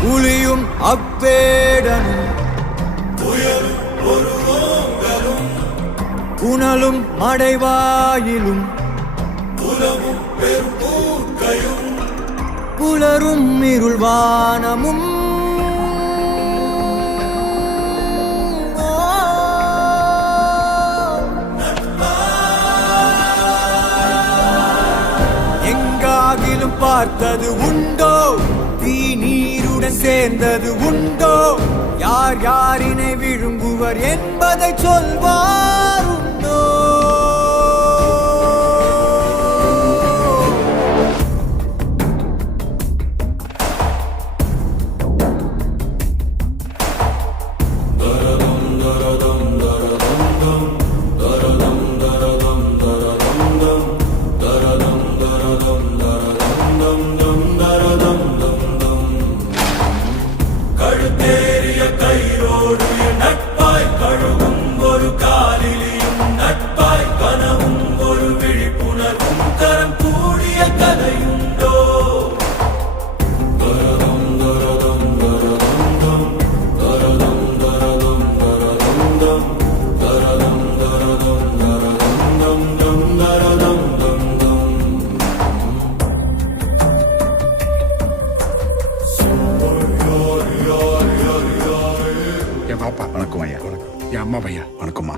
புலியும் அவ்வேடனும் புனலும் மடைவாயிலும் புலரும் இருள்வானமும் எங்காகிலும் பார்த்தது உண்டோ தீ நீருடன் சேர்ந்தது உண்டோ யார் யாரினை விழுங்குவர் என்பதை சொல்வார் உண்டோ கழுத்தேறிய கயிறோடு நட்பாய் கழுவும் ஒரு காலிலியும் நட்பாய் கனவும் ஒரு விழிப்புணர்வும் தரம் கூடிய கதையுண்டோ பாப்பா வணக்கம் ஐயா. வணக்கம். என் அம்மா பையா வணக்கம்மா.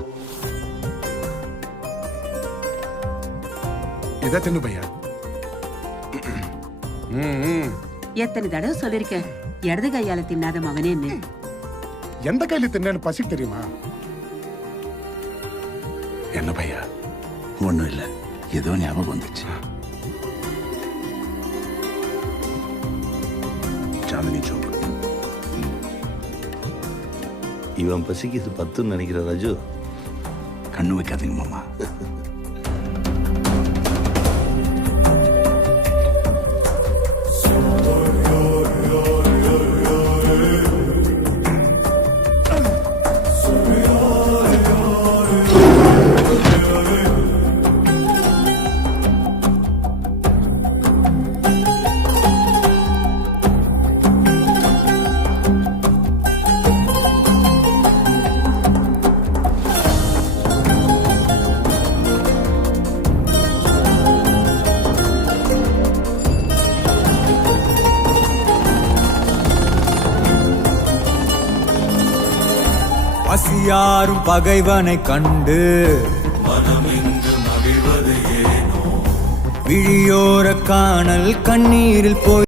எதா தின்னு பையா? எத்தனை தடவை சொல்லிருக்கேன் இடது கையால தின்னாத மகனேன்னு. எந்த கையில தின்னு பசி தெரியுமா? என்ன பையா? ஒண்ணும் இல்ல, ஏதோ ஞாபகம் வந்துச்சு. சாந்தினி சோக். இவன் பசிக்கு இது 10ன்னு நினைக்கிற ராஜு. கண்ணு வைக்காதீங்க மாமா. பசியாரும் பகைவனை கண்டு மனமெங்கு மகிழ்வது ஏனோ விழியோர காணல் கண்ணீரில் போய்